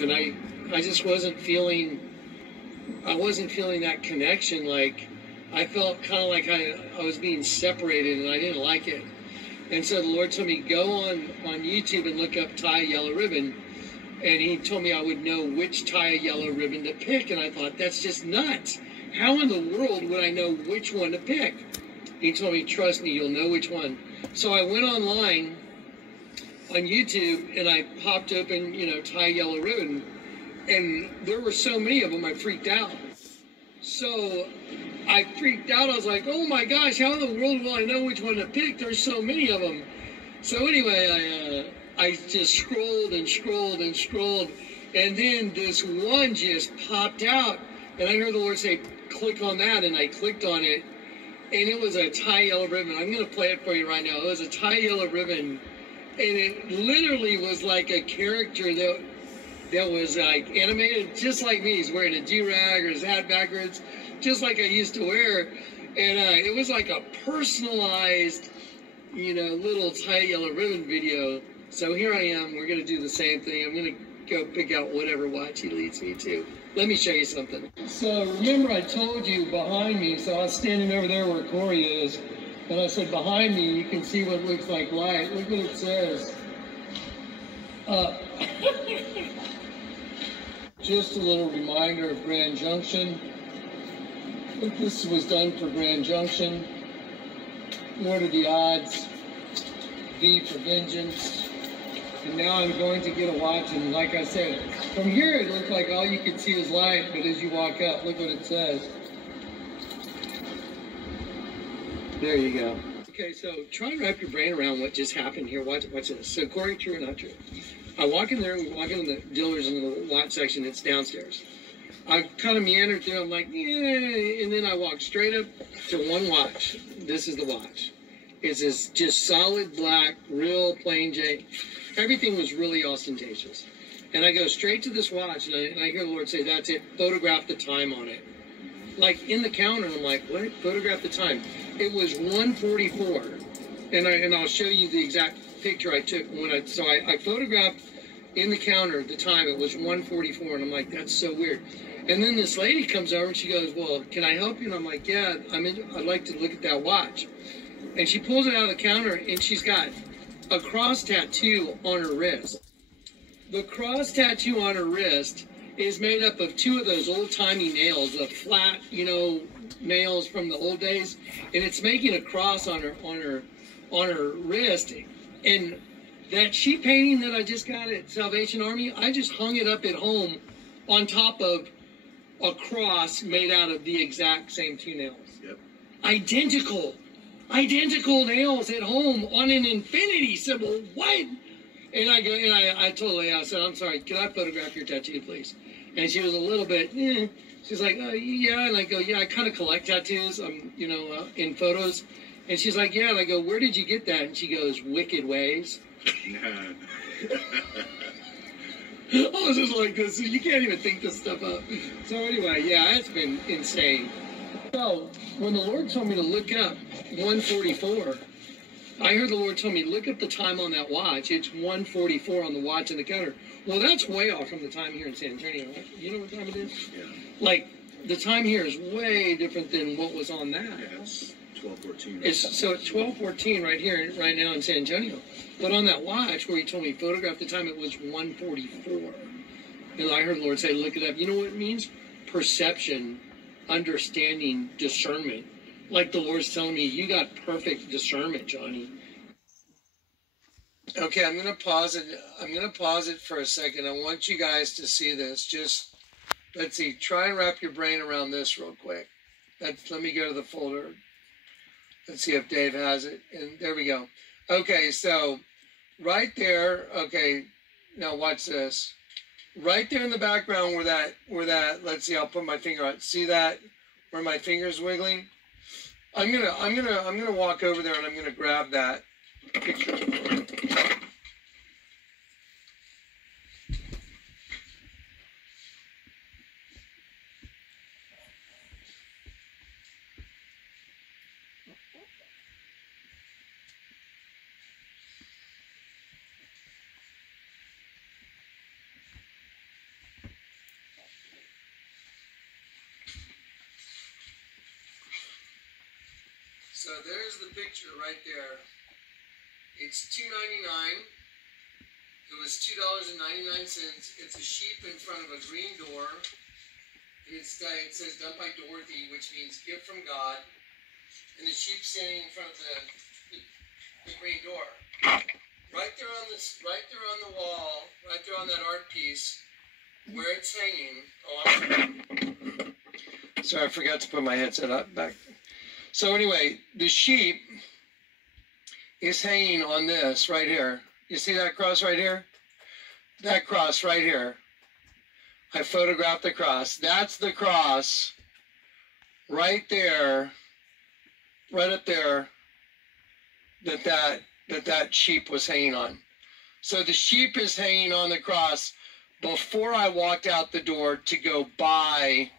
And I just wasn't feeling that connection. Like, I felt kind of like I was being separated, and I didn't like it. And so the Lord told me, go on YouTube and look up tie a yellow ribbon. And he told me I would know which tie a yellow ribbon to pick. And I thought, that's just nuts. How in the world would I know which one to pick? He told me, trust me, you'll know which one. So I went online on YouTube and I popped open, tie a yellow ribbon. And there were so many of them, I freaked out. So I freaked out. I was like, oh my gosh, how in the world will I know which one to pick? There's so many of them. So anyway, I just scrolled and scrolled and scrolled. And then this one just popped out. And I heard the Lord say, click on that. And I clicked on it. And it was a tie yellow ribbon. I'm going to play it for you right now. It was a tie yellow ribbon. And it literally was like a character that was like animated just like me. He's wearing a do-rag or his hat backwards, just like I used to wear. And it was like a personalized, little tie yellow ribbon video. So here I am. We're going to do the same thing. I'm going to go pick out whatever watch he leads me to. Let me show you something. So remember I told you behind me, so I was standing over there where Corey is, and I said behind me you can see what looks like light. Look what it says. Just a little reminder of Grand Junction. I think this was done for Grand Junction. What are the odds? V for vengeance. And now I'm going to get a watch, and like I said, from here it looked like all you could see was light, but as you walk up, look what it says. There you go. Okay, so try and wrap your brain around what just happened here. Watch this. So Corey, true or not true? I walk in there, we walk in the dealers in the watch section, it's downstairs. I kind of meandered through, I'm like, yeah, and then I walk straight up to one watch. This is the watch. It's this just solid black, real plain Jane. Everything was really ostentatious. And I go straight to this watch, and I hear the Lord say, that's it, photograph the time on it. Like in the counter, I'm like, what? Photograph the time. It was 1:44. And I'll show you the exact picture I took when I photographed in the counter the time. It was 1:44, and I'm like, that's so weird. And then this lady comes over and she goes, well, can I help you? And I'm like, yeah, I'd like to look at that watch. And she pulls it out of the counter, and she's got a cross tattoo on her wrist. The cross tattoo on her wrist is made up of two of those old-timey nails, the flat, nails from the old days, and it's making a cross on her wrist. And that sheet painting that I just got at Salvation Army, I just hung it up at home on top of a cross made out of the exact same two nails. Yep. Identical nails at home on an infinity symbol. What? And I told her, I said, I'm sorry, can I photograph your tattoo, please? And she was a little bit, She's like, yeah. And I go, yeah, I kind of collect tattoos, in photos. And she's like, yeah. And I go, where did you get that? And she goes, Wicked Ways. I was just like, this, you can't even think this stuff up. So anyway, yeah, it's been insane. So when the Lord told me to look up 1:44, I heard the Lord tell me, look up the time on that watch. It's 1:44 on the watch in the counter. Well, that's way off from the time here in San Antonio, right? You know what time it is? Yeah. Like, the time here is way different than what was on that. Yeah, it's 12:14. It's 12:14 right now in San Antonio. But on that watch where he told me photograph the time, it was 1:44. And I heard the Lord say, look it up. You know what it means? Perception, understanding, discernment. Like the Lord's telling me, you got perfect discernment, Johnny. Okay, I'm going to pause it. I'm going to pause it for a second. I want you guys to see this. Just, let's see, try and wrap your brain around this real quick. Let me go to the folder. Let's see if Dave has it. And there we go. Okay, so right there, okay, now watch this. Right there in the background where that, let's see, I'll put my finger on it. See that? Where my finger's wiggling? I'm gonna walk over there and I'm gonna grab that picture. there's the picture right there. It's $2.99. It was $2.99. It's a sheep in front of a green door. And it says, done by Dorothy, which means gift from God. And the sheep standing in front of the green door. Right there on the wall, right there on that art piece, where it's hanging. Oh, sorry, I forgot to put my headset up back. So anyway, the sheep is hanging on this right here. You see that cross right here? That cross right here. I photographed the cross. That's the cross right there, right up there, that sheep was hanging on. So the sheep is hanging on the cross before I walked out the door to go buy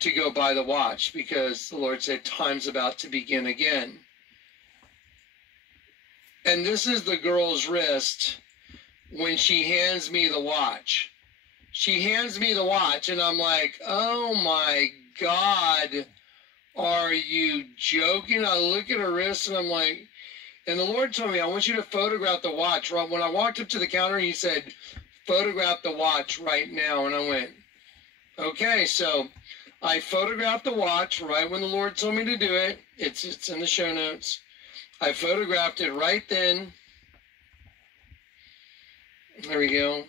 the watch, because the Lord said time's about to begin again. And this is the girl's wrist when she hands me the watch. She hands me the watch, and I'm like, oh my God, are you joking? I look at her wrist, and I'm like, and the Lord told me, I want you to photograph the watch. When I walked up to the counter, he said, photograph the watch right now. And I went, okay. So I photographed the watch right when the Lord told me to do it. It's in the show notes. I photographed it right then. There we go.